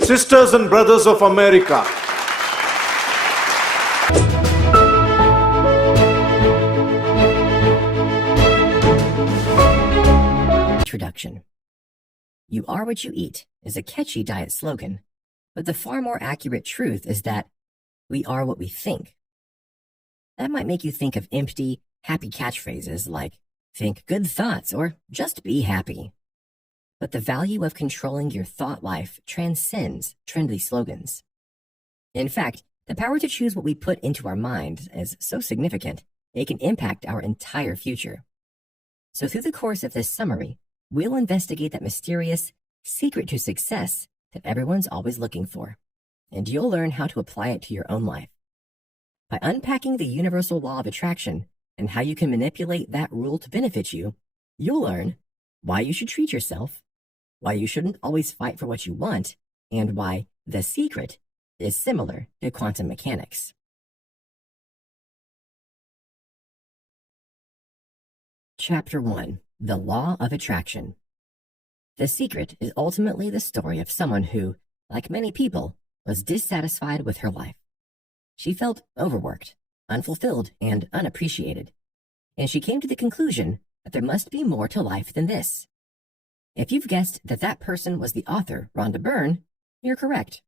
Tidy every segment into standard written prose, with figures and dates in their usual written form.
Sisters and brothers of America. Introduction. You are what you eat is a catchy diet slogan, but the far more accurate truth is that we are what we think. That might make you think of empty, happy catchphrases like, think good thoughts or just be happy. But the value of controlling your thought life transcends trendy slogans. In fact, the power to choose what we put into our minds is so significant, it can impact our entire future. So through the course of this summary, we'll investigate that mysterious secret to success that everyone's always looking for, and you'll learn how to apply it to your own life. By unpacking the universal law of attraction and how you can manipulate that rule to benefit you, you'll learn why you should treat yourself, why you shouldn't always fight for what you want, and why the secret is similar to quantum mechanics. Chapter 1. The Law of Attraction. The Secret is ultimately the story of someone who, like many people, was dissatisfied with her life. She felt overworked, unfulfilled, and unappreciated, and she came to the conclusion that there must be more to life than this. If you've guessed that that person was the author, Rhonda Byrne, you're correct.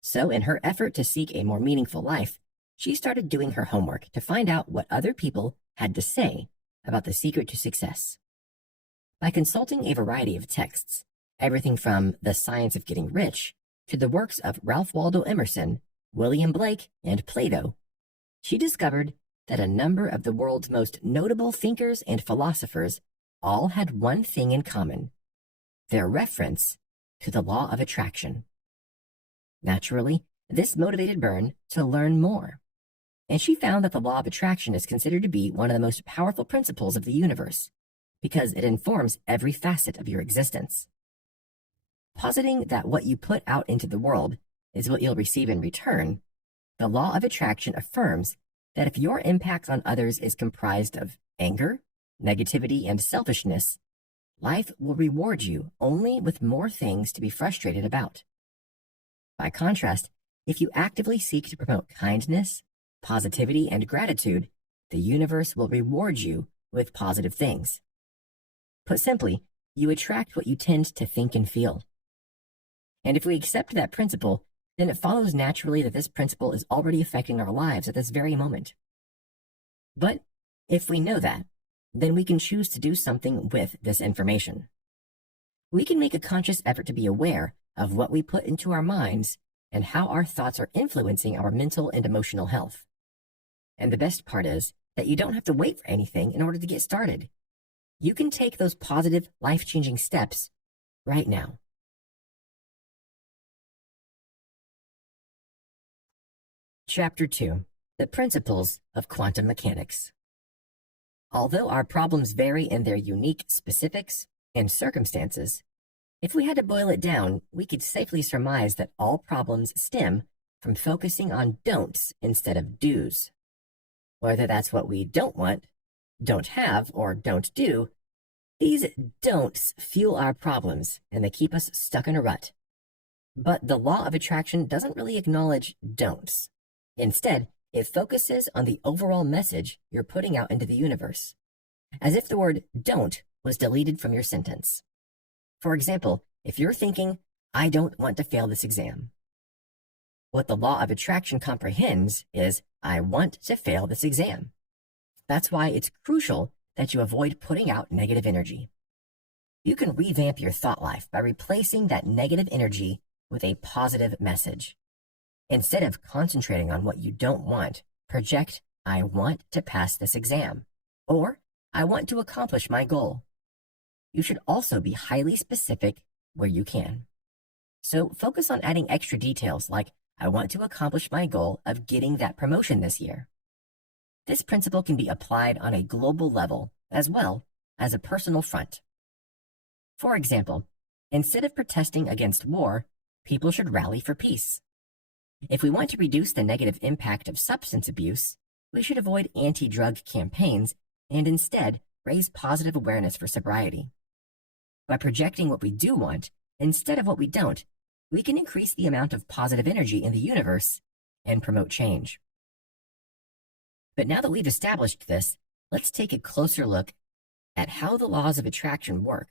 So in her effort to seek a more meaningful life, she started doing her homework to find out what other people had to say about the secret to success. By consulting a variety of texts, everything from The Science of Getting Rich to the works of Ralph Waldo Emerson, William Blake, and Plato, she discovered that a number of the world's most notable thinkers and philosophers all had one thing in common: their reference to the law of attraction. Naturally, this motivated Byrne to learn more, and she found that the law of attraction is considered to be one of the most powerful principles of the universe because it informs every facet of your existence. Positing that what you put out into the world is what you'll receive in return, the law of attraction affirms that if your impact on others is comprised of anger, negativity, and selfishness, life will reward you only with more things to be frustrated about. By contrast, if you actively seek to promote kindness, positivity, and gratitude, the universe will reward you with positive things. Put simply, you attract what you tend to think and feel. And if we accept that principle, then it follows naturally that this principle is already affecting our lives at this very moment. But if we know that, then we can choose to do something with this information. We can make a conscious effort to be aware of what we put into our minds and how our thoughts are influencing our mental and emotional health. And the best part is that you don't have to wait for anything in order to get started. You can take those positive, life-changing steps right now. Chapter 2. The Principles of Quantum Mechanics. Although our problems vary in their unique specifics and circumstances, if we had to boil it down, we could safely surmise that all problems stem from focusing on don'ts instead of do's. Whether that's what we don't want, don't have, or don't do, these don'ts fuel our problems and they keep us stuck in a rut. But the law of attraction doesn't really acknowledge don'ts. Instead, it focuses on the overall message you're putting out into the universe, as if the word don't was deleted from your sentence. For example, if you're thinking, I don't want to fail this exam, what the law of attraction comprehends is, I want to fail this exam. That's why it's crucial that you avoid putting out negative energy. You can revamp your thought life by replacing that negative energy with a positive message. Instead of concentrating on what you don't want, project, I want to pass this exam, or I want to accomplish my goal. You should also be highly specific where you can. So focus on adding extra details like, I want to accomplish my goal of getting that promotion this year. This principle can be applied on a global level as well as a personal front. For example, instead of protesting against war, people should rally for peace. If we want to reduce the negative impact of substance abuse, we should avoid anti-drug campaigns and instead raise positive awareness for sobriety. By projecting what we do want instead of what we don't, we can increase the amount of positive energy in the universe and promote change. But now that we've established this, let's take a closer look at how the laws of attraction work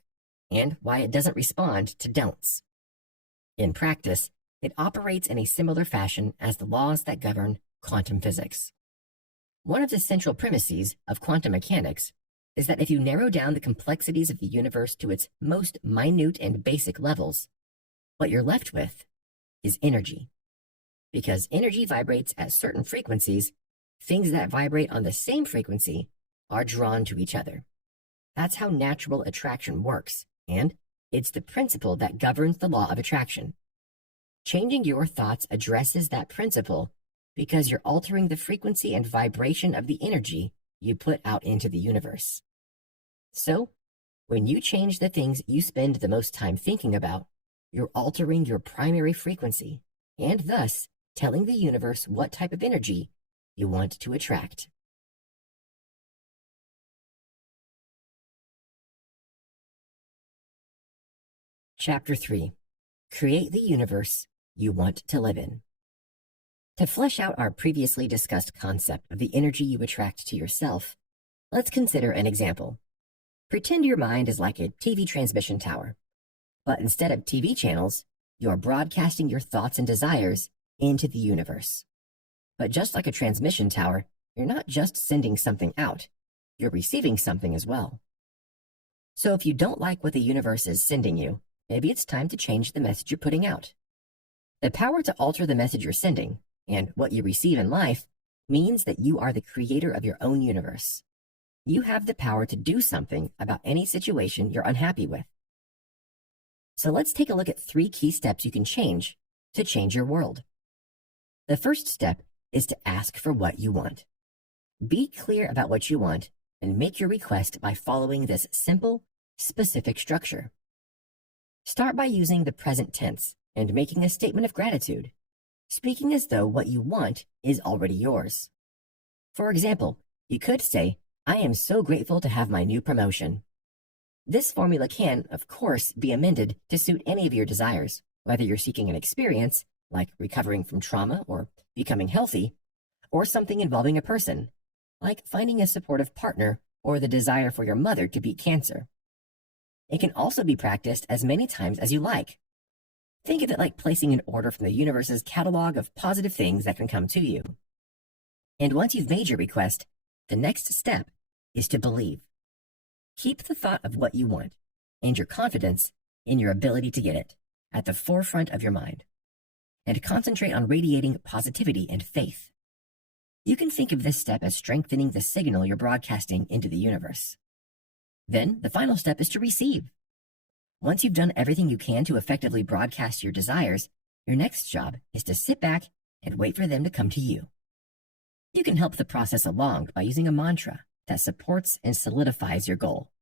and why it doesn't respond to don'ts. In practice, it operates in a similar fashion as the laws that govern quantum physics. One of the central premises of quantum mechanics is that if you narrow down the complexities of the universe to its most minute and basic levels, what you're left with is energy. Because energy vibrates at certain frequencies, things that vibrate on the same frequency are drawn to each other. That's how natural attraction works, and it's the principle that governs the law of attraction. Changing your thoughts addresses that principle because you're altering the frequency and vibration of the energy you put out into the universe. So, when you change the things you spend the most time thinking about, you're altering your primary frequency, and thus telling the universe what type of energy you want to attract. Chapter 3. Create the universe you want to live in. To flesh out our previously discussed concept of the energy you attract to yourself, let's consider an example. Pretend your mind is like a TV transmission tower, but instead of TV channels, you're broadcasting your thoughts and desires into the universe. But just like a transmission tower, you're not just sending something out, you're receiving something as well. So if you don't like what the universe is sending you, maybe it's time to change the message you're putting out. The power to alter the message you're sending and what you receive in life means that you are the creator of your own universe. You have the power to do something about any situation you're unhappy with. So let's take a look at 3 key steps you can change to change your world. The first step is to ask for what you want. Be clear about what you want and make your request by following this simple, specific structure. Start by using the present tense and making a statement of gratitude, speaking as though what you want is already yours. For example, you could say, "I am so grateful to have my new promotion." This formula can, of course, be amended to suit any of your desires, whether you're seeking an experience, like recovering from trauma or becoming healthy, or something involving a person, like finding a supportive partner or the desire for your mother to beat cancer. It can also be practiced as many times as you like. Think of it like placing an order from the universe's catalog of positive things that can come to you. And once you've made your request, the next step is to believe. Keep the thought of what you want and your confidence in your ability to get it at the forefront of your mind, and concentrate on radiating positivity and faith. You can think of this step as strengthening the signal you're broadcasting into the universe. Then the final step is to receive. Once you've done everything you can to effectively broadcast your desires, your next job is to sit back and wait for them to come to you. You can help the process along by using a mantra that supports and solidifies your goal.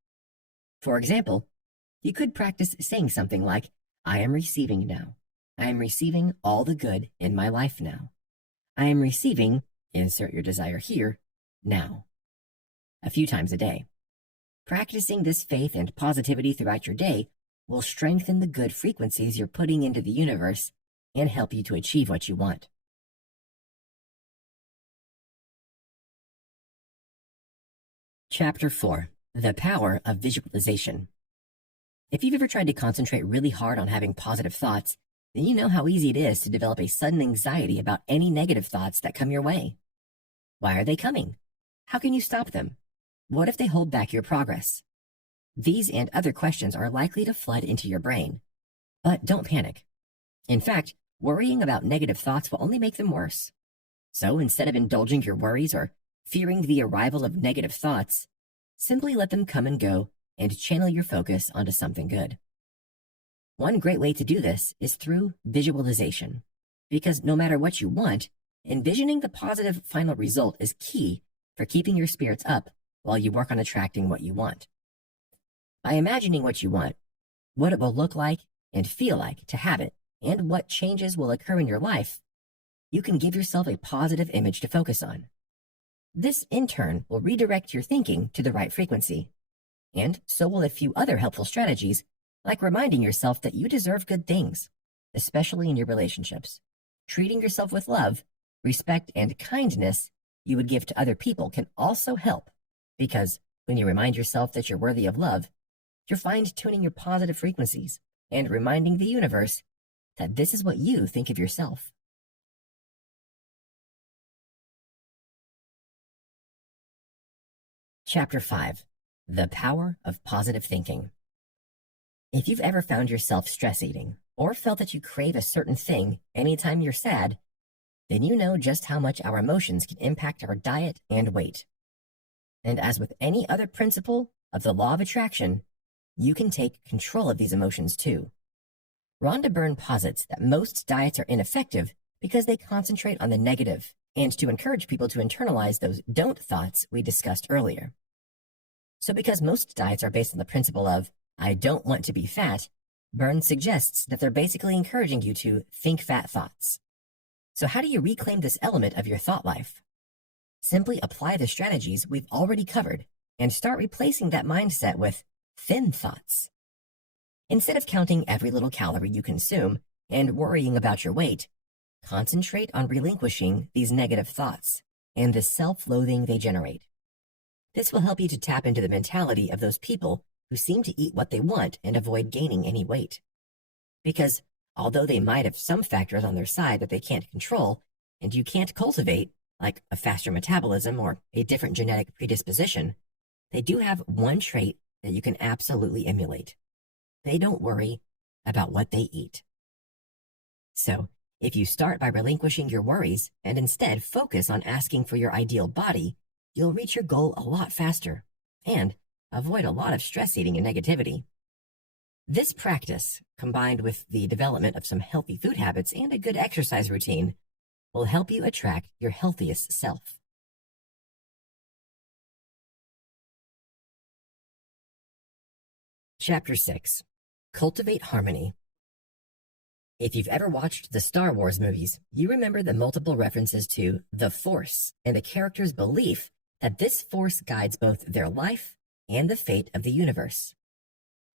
For example, you could practice saying something like, "I am receiving now. I am receiving all the good in my life now. I am receiving," insert your desire here, "now," a few times a day. Practicing this faith and positivity throughout your day will strengthen the good frequencies you're putting into the universe and help you to achieve what you want. Chapter 4. The Power of Visualization. If you've ever tried to concentrate really hard on having positive thoughts, then you know how easy it is to develop a sudden anxiety about any negative thoughts that come your way. Why are they coming? How can you stop them? What if they hold back your progress? These and other questions are likely to flood into your brain. But don't panic. In fact, worrying about negative thoughts will only make them worse. So instead of indulging your worries or fearing the arrival of negative thoughts, simply let them come and go and channel your focus onto something good. One great way to do this is through visualization, because no matter what you want, envisioning the positive final result is key for keeping your spirits up while you work on attracting what you want. By imagining what you want, what it will look like and feel like to have it, and what changes will occur in your life, you can give yourself a positive image to focus on. This, in turn, will redirect your thinking to the right frequency. And so will a few other helpful strategies, like reminding yourself that you deserve good things, especially in your relationships. Treating yourself with love, respect, and kindness you would give to other people can also help, because when you remind yourself that you're worthy of love, you're fine-tuning your positive frequencies and reminding the universe that this is what you think of yourself. Chapter 5. The Power of Positive Thinking. If you've ever found yourself stress eating, or felt that you crave a certain thing anytime you're sad, then you know just how much our emotions can impact our diet and weight. And as with any other principle of the law of attraction, you can take control of these emotions too. Rhonda Byrne posits that most diets are ineffective because they concentrate on the negative, and to encourage people to internalize those don't thoughts we discussed earlier. So because most diets are based on the principle of, I don't want to be fat, Byrne suggests that they're basically encouraging you to think fat thoughts. So how do you reclaim this element of your thought life? Simply apply the strategies we've already covered and start replacing that mindset with thin thoughts. Instead of counting every little calorie you consume and worrying about your weight, concentrate on relinquishing these negative thoughts and the self-loathing they generate. This will help you to tap into the mentality of those people who seem to eat what they want and avoid gaining any weight. Because although they might have some factors on their side that they can't control and you can't cultivate, like a faster metabolism or a different genetic predisposition, they do have one trait that you can absolutely emulate. They don't worry about what they eat. So, if you start by relinquishing your worries and instead focus on asking for your ideal body, you'll reach your goal a lot faster and avoid a lot of stress eating and negativity. This practice, combined with the development of some healthy food habits and a good exercise routine, will help you attract your healthiest self. Chapter 6. Cultivate Harmony. If you've ever watched the Star Wars movies, you remember the multiple references to the Force and the character's belief that this force guides both their life and the fate of the universe.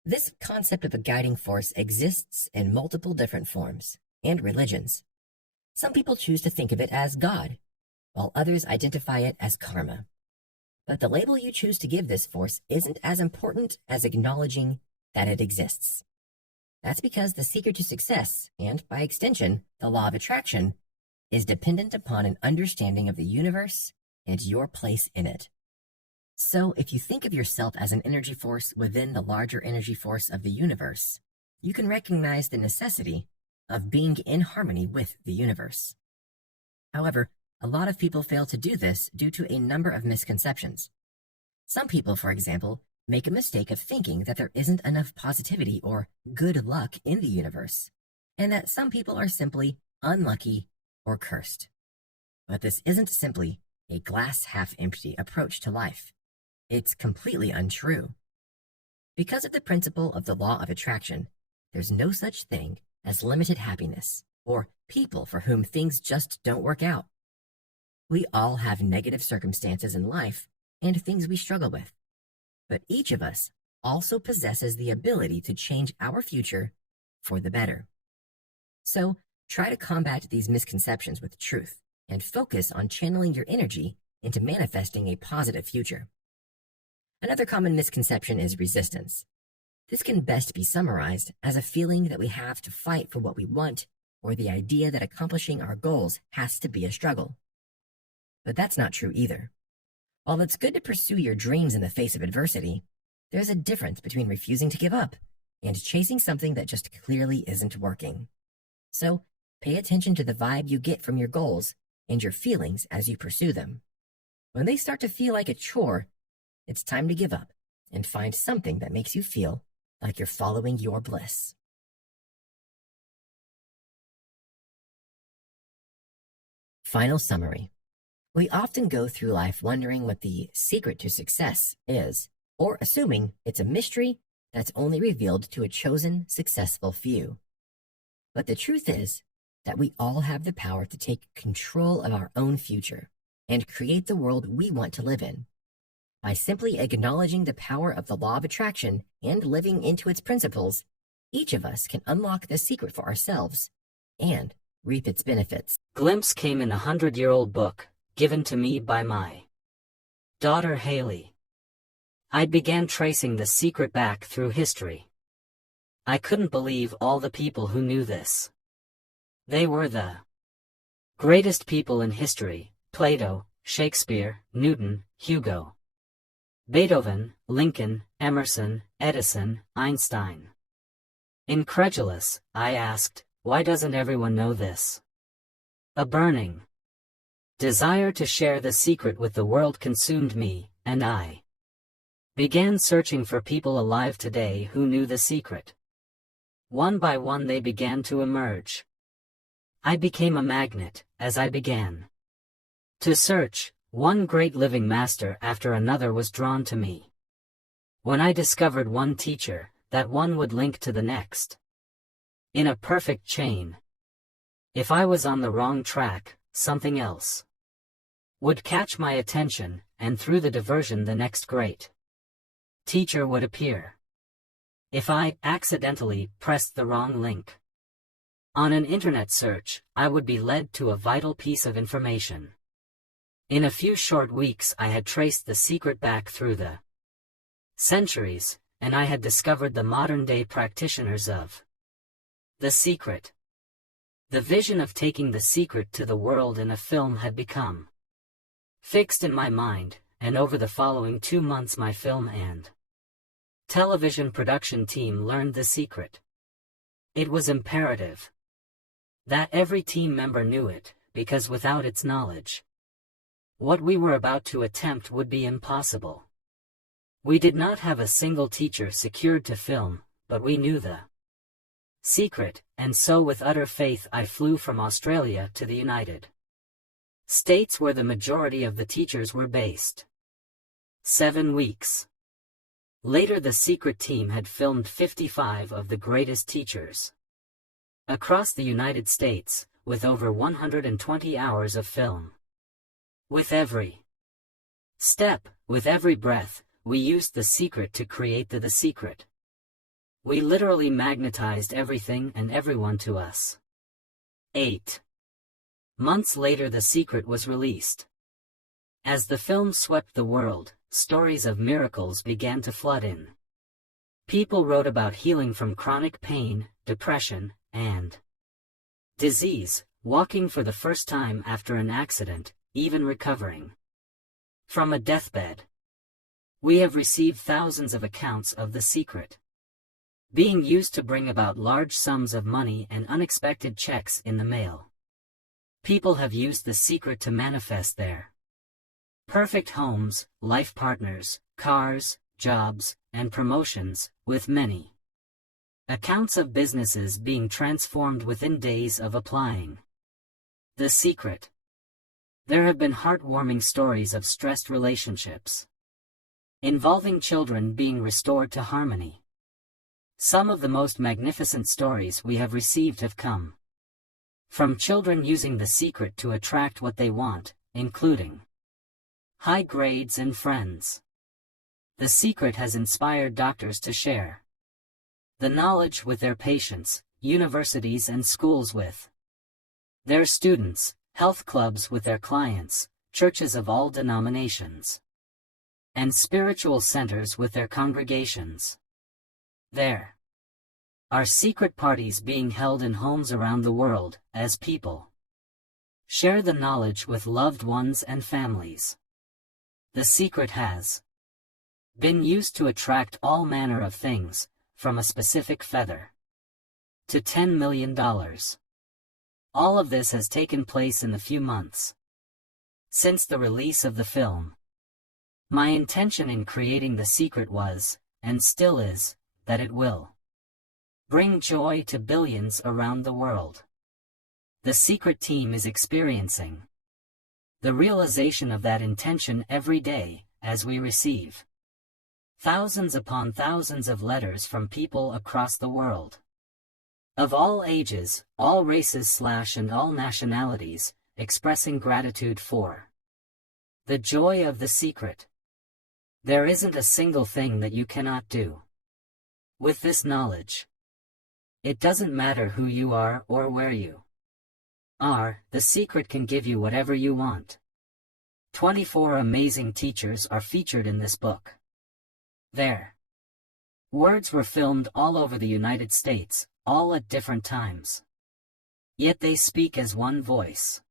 This concept of a guiding force exists in multiple different forms and religions. Some people choose to think of it as God, while others identify it as karma. But the label you choose to give this force isn't as important as acknowledging that it exists. That's because the secret to success, and by extension, the law of attraction, is dependent upon an understanding of the universe and your place in it. So if you think of yourself as an energy force within the larger energy force of the universe, you can recognize the necessity of being in harmony with the universe. However, a lot of people fail to do this due to a number of misconceptions. Some people, for example, make a mistake of thinking that there isn't enough positivity or good luck in the universe, and that some people are simply unlucky or cursed. But this isn't simply a glass half empty approach to life. It's completely untrue. Because of the principle of the law of attraction, there's no such thing as limited happiness or people for whom things just don't work out. We all have negative circumstances in life and things we struggle with. But each of us also possesses the ability to change our future for the better. So try to combat these misconceptions with truth and focus on channeling your energy into manifesting a positive future. Another common misconception is resistance. This can best be summarized as a feeling that we have to fight for what we want, or the idea that accomplishing our goals has to be a struggle. But that's not true either. While it's good to pursue your dreams in the face of adversity, there's a difference between refusing to give up and chasing something that just clearly isn't working. So pay attention to the vibe you get from your goals and your feelings as you pursue them. When they start to feel like a chore, it's time to give up and find something that makes you feel like you're following your bliss. Final summary. We often go through life wondering what the secret to success is, or assuming it's a mystery that's only revealed to a chosen, successful few. But the truth is that we all have the power to take control of our own future and create the world we want to live in. By simply acknowledging the power of the law of attraction and living into its principles, Each of us can unlock this secret for ourselves and reap its benefits. Glimpse came in a 100-year-old book, given to me by my daughter Haley. I began tracing the secret back through history. I couldn't believe all the people who knew this. They were the greatest people in history: Plato, Shakespeare, Newton, Hugo, Beethoven, Lincoln, Emerson, Edison, Einstein. Incredulous, I asked, why doesn't everyone know this? A burning desire to share the secret with the world consumed me, and I began searching for people alive today who knew the secret. One by one they began to emerge. I became a magnet, as I began to search. One great living master after another was drawn to me. When I discovered one teacher, that one would link to the next, in a perfect chain. If I was on the wrong track, something else would catch my attention, and through the diversion the next great teacher would appear. If I accidentally pressed the wrong link on an internet search, I would be led to a vital piece of information. In a few short weeks I had traced the secret back through the centuries, and I had discovered the modern-day practitioners of the secret. The vision of taking the secret to the world in a film had become fixed in my mind, and over the following 2 months my film and television production team learned the secret. It was imperative that every team member knew it, because without its knowledge, what we were about to attempt would be impossible. We did not have a single teacher secured to film, but we knew the secret, and so with utter faith I flew from Australia to the United States where the majority of the teachers were based. 7 weeks later the secret team had filmed 55 of the greatest teachers across the United States, with over 120 hours of film. With every step, with every breath, we used the secret to create the secret. We literally magnetized everything and everyone to us. 8 months later the secret was released. As the film swept the world, stories of miracles began to flood in. People wrote about healing from chronic pain, depression, and disease, walking for the first time after an accident, even recovering from a deathbed. We have received thousands of accounts of the secret being used to bring about large sums of money and unexpected checks in the mail. People have used the secret to manifest their perfect homes, life partners, cars, jobs, and promotions, with many accounts of businesses being transformed within days of applying the secret. There have been heartwarming stories of stressed relationships involving children being restored to harmony. Some of the most magnificent stories we have received have come from children using the secret to attract what they want, including high grades and friends. The secret has inspired doctors to share the knowledge with their patients, universities and schools with their students, health clubs with their clients, churches of all denominations, and spiritual centers with their congregations. There are secret parties being held in homes around the world, as people share the knowledge with loved ones and families. The secret has been used to attract all manner of things, from a specific feather to $10 million. All of this has taken place in the few months since the release of the film. My intention in creating the secret was, and still is, that it will bring joy to billions around the world. The secret team is experiencing the realization of that intention every day, as we receive thousands upon thousands of letters from people across the world, of all ages, all races / and all nationalities, expressing gratitude for the joy of the secret. There isn't a single thing that you cannot do with this knowledge. It doesn't matter who you are or where you are, the secret can give you whatever you want. 24 amazing teachers are featured in this book. Their words were filmed all over the United States, all at different times. Yet they speak as one voice.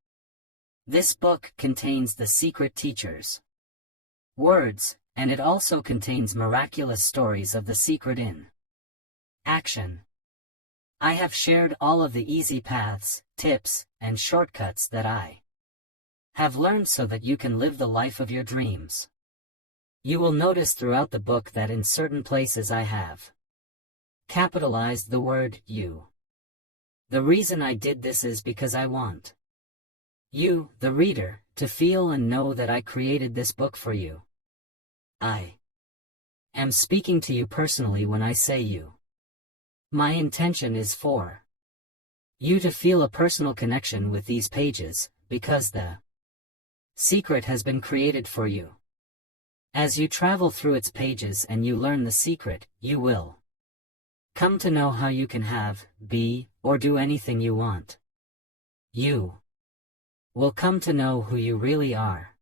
This book contains the secret teachers' words, and it also contains miraculous stories of the secret in action. I have shared all of the easy paths, tips, and shortcuts that I have learned so that you can live the life of your dreams. You will notice throughout the book that in certain places I have capitalized the word you. The reason I did this is because I want you, the reader, to feel and know that I created this book for you. I am speaking to you personally when I say you. My intention is for you to feel a personal connection with these pages, because the secret has been created for you. As you travel through its pages and you learn the secret, you will come to know how you can have, be, or do anything you want. You will come to know who you really are.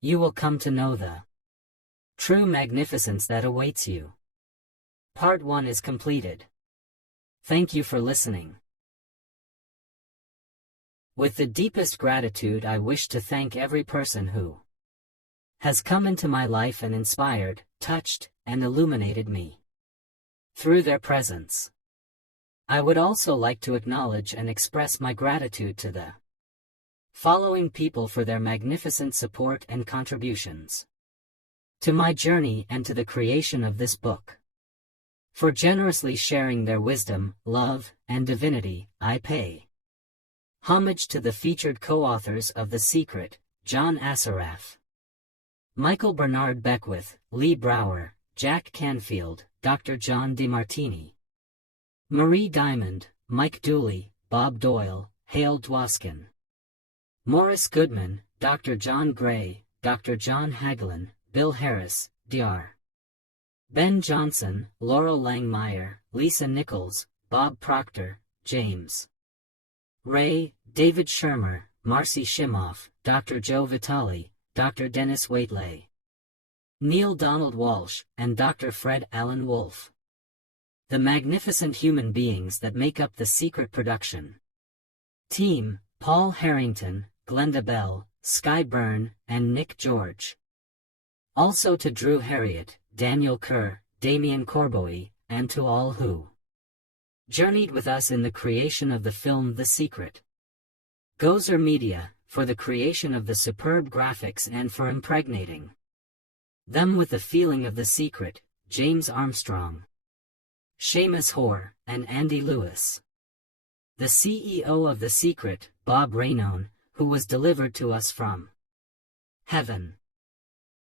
You will come to know the true magnificence that awaits you. Part 1 is completed. Thank you for listening. With the deepest gratitude, I wish to thank every person who has come into my life and inspired, touched, and illuminated me through their presence. I would also like to acknowledge and express my gratitude to the following people for their magnificent support and contributions to my journey and to the creation of this book. For generously sharing their wisdom, love, and divinity, I pay homage to the featured co-authors of The Secret, John Assaraf, Michael Bernard Beckwith, Lee Brower, Jack Canfield, Dr. John DeMartini, Marie Diamond, Mike Dooley, Bob Doyle, Hale Dwoskin, Morris Goodman, Dr. John Gray, Dr. John Hagelin, Bill Harris, Dr. Ben Johnson, Laurel Langmeyer, Lisa Nichols, Bob Proctor, James Ray, David Shermer, Marcy Shimoff, Dr. Joe Vitale, Dr. Dennis Waitley, Neil Donald Walsh, and Dr. Fred Allen Wolfe. The magnificent human beings that make up the Secret production team: Paul Harrington, Glenda Bell, Sky Byrne, and Nick George. Also to Drew Harriet, Daniel Kerr, Damian Corboy, and to all who journeyed with us in the creation of the film The Secret. Gozer Media, for the creation of the superb graphics and for impregnating them with the feeling of the secret, James Armstrong, Seamus Hoare, and Andy Lewis. The CEO of The Secret, Bob Raynone, who was delivered to us from heaven.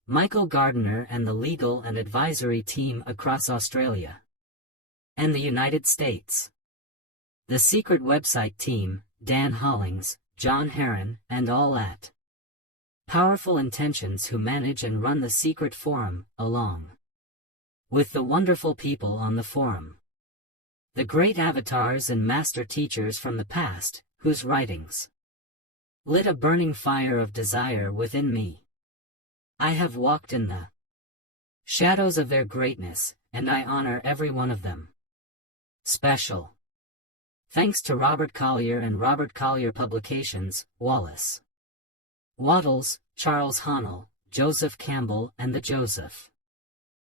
Michael Gardiner and the legal and advisory team across Australia and the United States. The Secret website team, Dan Hollings, John Heron, and all at Powerful Intentions who manage and run the Secret Forum, along with the wonderful people on the forum. The great avatars and master teachers from the past, whose writings lit a burning fire of desire within me. I have walked in the shadows of their greatness, and I honor every one of them. Special thanks to Robert Collier and Robert Collier Publications, Wallace Wattles, Charles Honnell, Joseph Campbell and the Joseph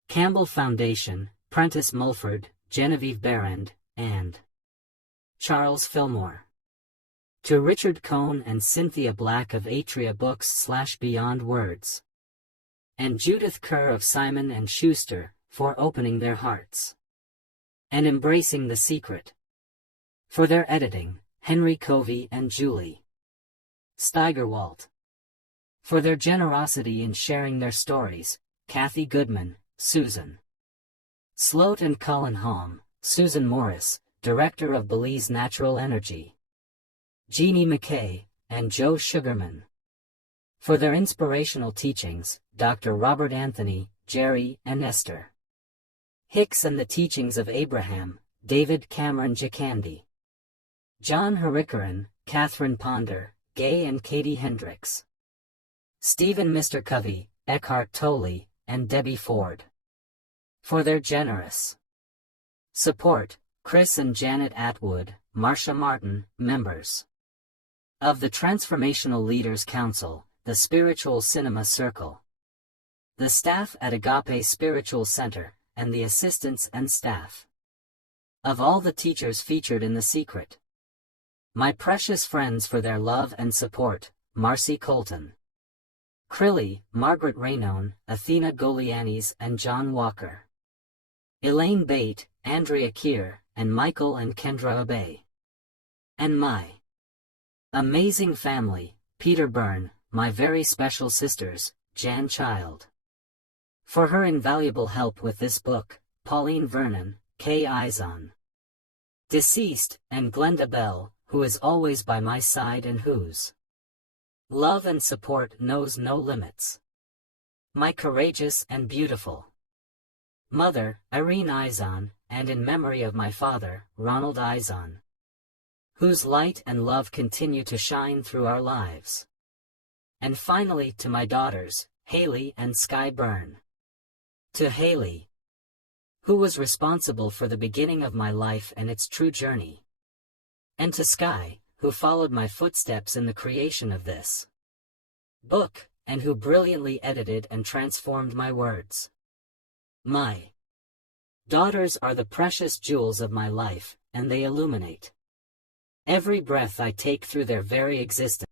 Campbell Foundation, Prentice Mulford, Genevieve Barrand, and Charles Fillmore. To Richard Cohn and Cynthia Black of Atria Books / Beyond Words, and Judith Kerr of Simon & Schuster, for opening their hearts and embracing the secret. For their editing, Henry Covey and Julie Steigerwalt. For their generosity in sharing their stories, Kathy Goodman, Susan Sloat and Colin Halm, Susan Morris, Director of Belize Natural Energy, Jeannie McKay, and Joe Sugarman. For their inspirational teachings, Dr. Robert Anthony, Jerry, and Esther Hicks, and the teachings of Abraham, David Cameron Jacandy, John Harikaran, Catherine Ponder, Gay and Katie Hendricks, Stephen Mr. Covey, Eckhart Tolle, and Debbie Ford. For their generous support, Chris and Janet Atwood, Marsha Martin, members of the Transformational Leaders Council, the Spiritual Cinema Circle, the staff at Agape Spiritual Center, and the assistants and staff of all the teachers featured in The Secret. My precious friends for their love and support, Marcy Colton, Crilly, Margaret Raynone, Athena Golianis and John Walker, Elaine Bate, Andrea Keir, and Michael and Kendra Obey. And my amazing family, Peter Byrne, my very special sisters, Jan Child. For her invaluable help with this book, Pauline Vernon, Kay Izon, deceased, and Glenda Bell, who is always by my side and whose love and support knows no limits. My courageous and beautiful mother, Irene Izon, and in memory of my father, Ronald Izon, whose light and love continue to shine through our lives. And finally to my daughters, Haley and Sky Byrne. To Haley, who was responsible for the beginning of my life and its true journey. And to Sky, who followed my footsteps in the creation of this book, and who brilliantly edited and transformed my words. My daughters are the precious jewels of my life, and they illuminate every breath I take through their very existence.